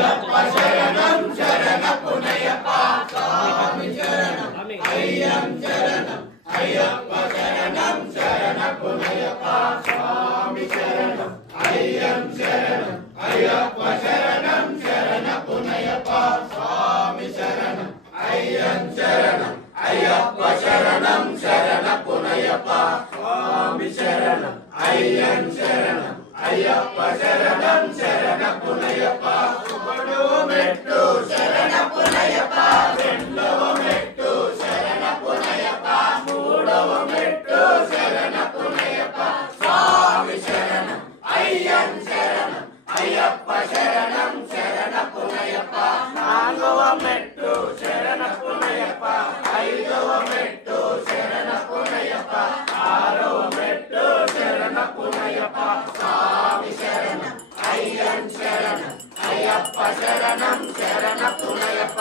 అయ్యప్ప శరణం శరణ పునయప్ప స్వామి శరణం అయ్యం శరణం అయ్యప్ప శరణం శరణ పునయప్ప స్వామి శరణం అయ్యం శరణం అయ్యప్ప శరణం శరణ పునయప్ప స్వామి శరణం అయ్యం శరణం అయ్యప్ప శరణం శరణ పునయప్ప స్వామి శరణం అయ్యం శరణం అయ్యప్ప శరణం శరణ పునయప్ప ఒకటో మెట్టు శరణ పునయప్ప రెండవ మెట్టు శరణ పునయప్ప మూడవ మెట్టు శరణ పునయప్ప స్వామి శరణం అయ్యం శరణం అయ్యప్ప శరణం శరణ పునయప్ప నాలుగవ మెట్టు శరణ పునయప్ప ఐదవ మెట్టు శరణ పునయప్ప ఆరవ మెట్టు శరణ పునయప్ప స్వామి శరణం అయ్యం శరణం అయ్యప్ప శరణం శరణ పునయప్ప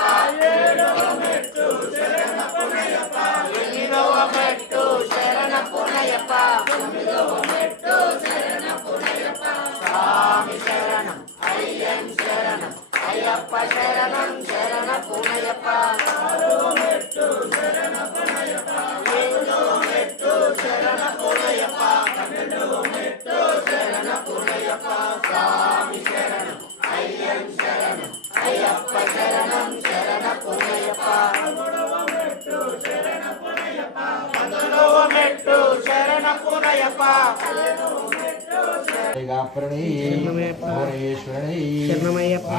ఏడవ మెట్టు శరణ పునయప్ప ఎనిమిదవ మెట్టు శరణ పునయప్ప తొమ్మిదవ మెట్టు శరణ పునయప్ప స్వామి శరణం అయ్యం శరణం అయ్యప్ప శరణం శరణ పునయప్ప ఆరవ మెట్టు శరణ పునయప్ప ఏడవ మెట్టు శరణ పునయప్ప పన్నెండవ మెట్టు శరణ పునయప్ప స్వామి శరణం అయ్యం శరణం అయ్యప్ప శరణం శరణ పునయప్ప పదమూడవ మెట్టు శరణ పునయప్ప పదమూడవ మెట్టు శరణ పునయప్ప శరణమయ్యప్ప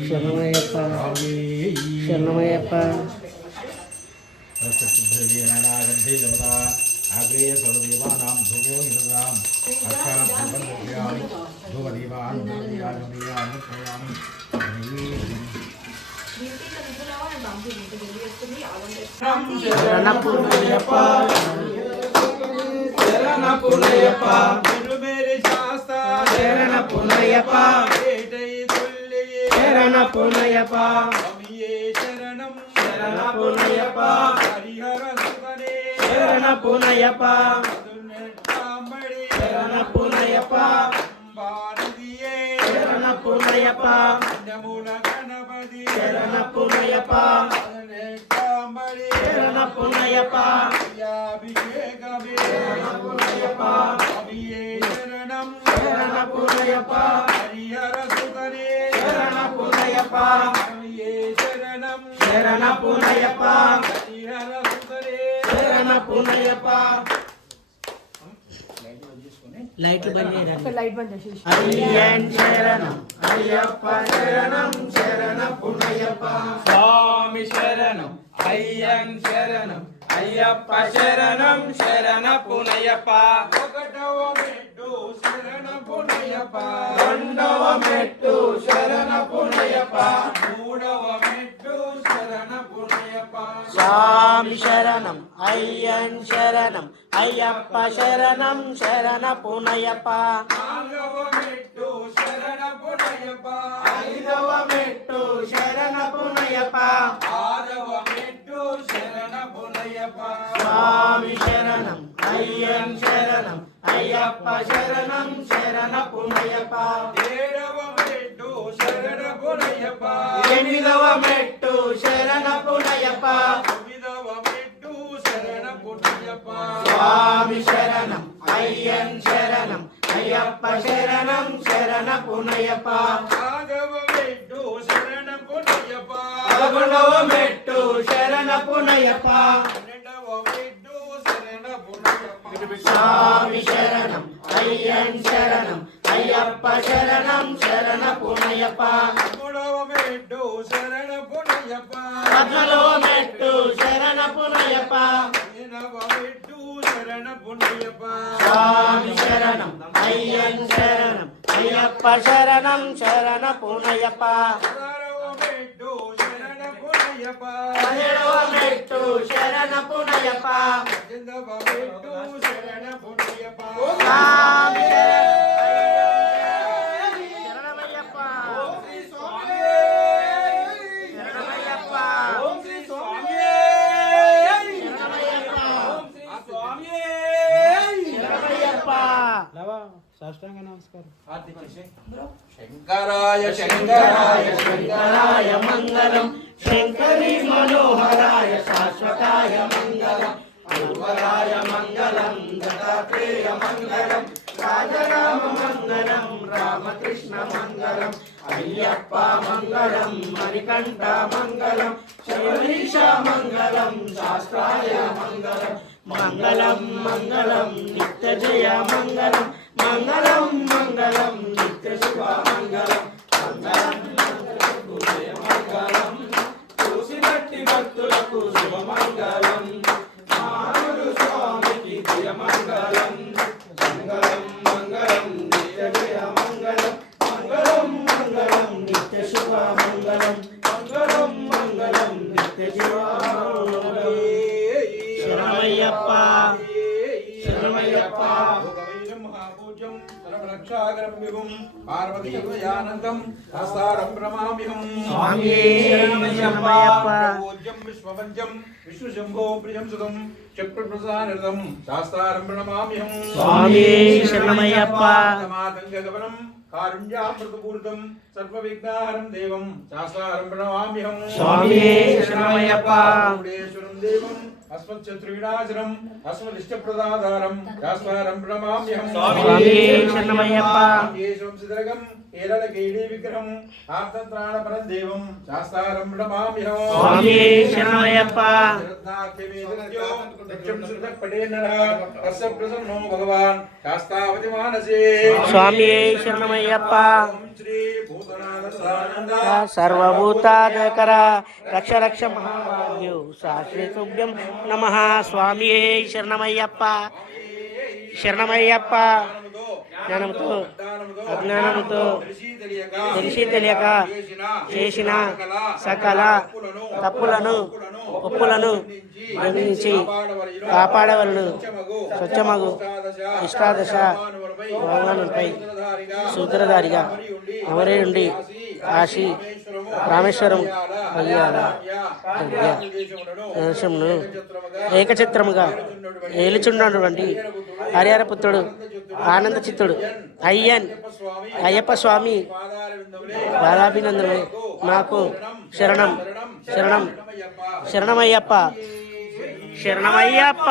శరణమయ్యప్ప శరణమయ్యప్ప आग्रेय सर्वदेवानां धूमो युगां अक्षाभूपन्यामि धूमदीपान् धूमदीयामि శరణ పునయప్ప శరణ పునయప్ప తిరుమేరి శాస్త్ర శరణ పునయప్ప శరణ పునయప్ప స్వామియే శరణం శరణ పునయప్ప హరిహర సుతనే శరణ పునయప్ప కాంబడి శరణ పునయప్ప భారతీయే శరణ పునయప్ప నమూల గణపతి శరణ పునయప్ప కాంబడి శరణ పునయప్ప అభిషేకమే శరణ పునయప్ప స్వామియే శరణం శరణ పునయప్ప హరిహర సుతనే శరణ పునయప్ప స్వామియే శరణం శరణ పునయప్ప హరిహర సుతనే శరణ పునయప్ప లైట్లు బంద్ చేయరా లైట్ బంద్ చేసేసి అయ్యన్ శరణం అయ్యప్ప శరణం శరణ పునయప్ప స్వామి శరణం అయ్యం శరణం అయ్యప్ప శరణం శరణ పునయప్ప ఒకటవ మెట్టు శరణ పునయప్ప రెండవ మెట్టు శరణ పునయప్ప మూడవ మెట్టు శరణ పునయప్ప స్వామి శరణం అయ్యన్ శరణం అయ్యప్ప శరణం శరణ పునయప్ప నాలుగవ మెట్టు శరణ పునయప్ప ఐదవ మెట్టు శరణ పునయప్ప ఆరవ మెట్టు శరణ పునయప్ప స్వామి శరణం అయ్యన్ శరణం అయ్యప్ప శరణం శరణ పునయప్ప ఏడవ మెట్టు శరణ పునయప్ప ఎనిమిదవ మెట్టు శరణ పునయప్ప తొమ్మిదవ మెట్టు శరణ పునయప్ప స్వామి శరణం అయ్యన్ శరణం అయ్యప్ప శరణం శరణ పునయప్ప నాగవ మెట్టు శరణ పునయప్ప పదకొండవ మెట్టు శరణ పునయప్ప పన్నెండవ మెట్టు శరణ పునయప్ప స్వామి శరణం అయ్యన్ శరణం అయ్యప్ప శరణం శరణ పునయప్ప పద్మలోమెట్టు శరణ పునయ్యప్ప పద్మలోమెట్టు శరణ పునయ్యప్ప నవమెట్టు శరణ పునయ్యప్ప స్వామి శరణం అయ్యన్ శరణం అయ్యప్ప శరణం శరణ పునయ్యప్ప పదహారవమెట్టు శరణ పునయ్యప్ప 17వ మెట్టు శరణ పునయ్యప్ప 18వమెట్టు శరణ పునయ్యప్ప స్వామి శరణమయ్యప్ప శరణమయ్యప్ప శరణమయ్యప్ప సాష్టాంగ నమస్కారం. శంకరాయ శంకరాయ శంకరాయ మంగళం శంకరి మనోహరాయ శాశ్వతాయ మంగళం అల్వరాయ మంగళం దత్తాత్రేయ మంగళం రాజరామ మంగళం రామకృష్ణ మంగళం అయ్యప్ప మంగళం మణికంఠ మంగళం శివరీష మంగళం శాస్త్రాయ మంగళం మంగళం మంగళం నిత్య జయ మంగళం మంగళం మంగళం నిత్య శుభ మంగళం మంగళం మంగళకు జయ మంగళం చూసినట్టి భక్తులకు శుభ మంగళం మానుడు స్వామికి జయ మంగళం మంగళం మంగళం నిత్య జయ మంగళం మంగళం మంగళం నిత్య శుభ మంగళం మంగళం మంగళం నిత్య శుభ మంగళం శరణమయ్యప్ప శరణమయ్యప్ప మహాపూజ్యం సర్వరక్షాకరం విభుం పార్వతీయానందం హస్తారం ప్రణమామ్యహం స్వామి శరణమయ్యప్ప పూజ్యం విశ్వవంజం విశ్వశంభో ప్రియం సుతం చక్రప్రసాదం శాస్త్రారం ప్రణమామ్యహం స్వామి శరణమయ్యప్ప మాతంగగమనం కారుణ్యామృతపూరితం సర్వవిఘ్నాహరం దేవం శాస్త్రారం ప్రణమామ్యహం స్వామి శరణమయ్యప్ప గుడేశ్వరం దేవం అస్మచ్చత్రువినాశనం అస్మదిష్టప్రదాధారం శాస్త్రారం ప్రణమామ్యహం స్వామి శరణమయ్యప్ప యేశం సిదరగం ఏరళ కేళీ విగ్రహం ఆర్తత్రాణపరం దేవం శాస్త్రారం ప్రణమామ్యహం స్వామి శరణమయ్యప్ప భగవాన్ శాస్త్రావతి మానసే స్వామి శరణమయ్యప్ప శ్రీ భూతనాథ సర్వభూతాదకర రక్ష రక్ష మహాభాగ్యు శాశ్వతుభ్యం నమః స్వామి శరణమయ్యప్ప శరణమయ్యప్ప జ్ఞానంతో అజ్ఞానంతో తెలిసి తెలియక చేసిన సకల తప్పులను ఒప్పులను గమనించి కాపాడవలను స్వచ్ఛమగు ఇష్టాదశ భగవానుపై సూత్రధారిగా అమరే ఉండి కాశీ రామేశ్వరం అయ్యాల దేశమును ఏకచిత్రముగా ఏలుచున్నటువంటి హరిహరపుత్రుడు ఆనంద చిత్తుడు అయ్యప్ప స్వామి బాలాభినందనమే నాకు శరణం శరణం శరణమయ్యప్ప శరణమయ్యప్ప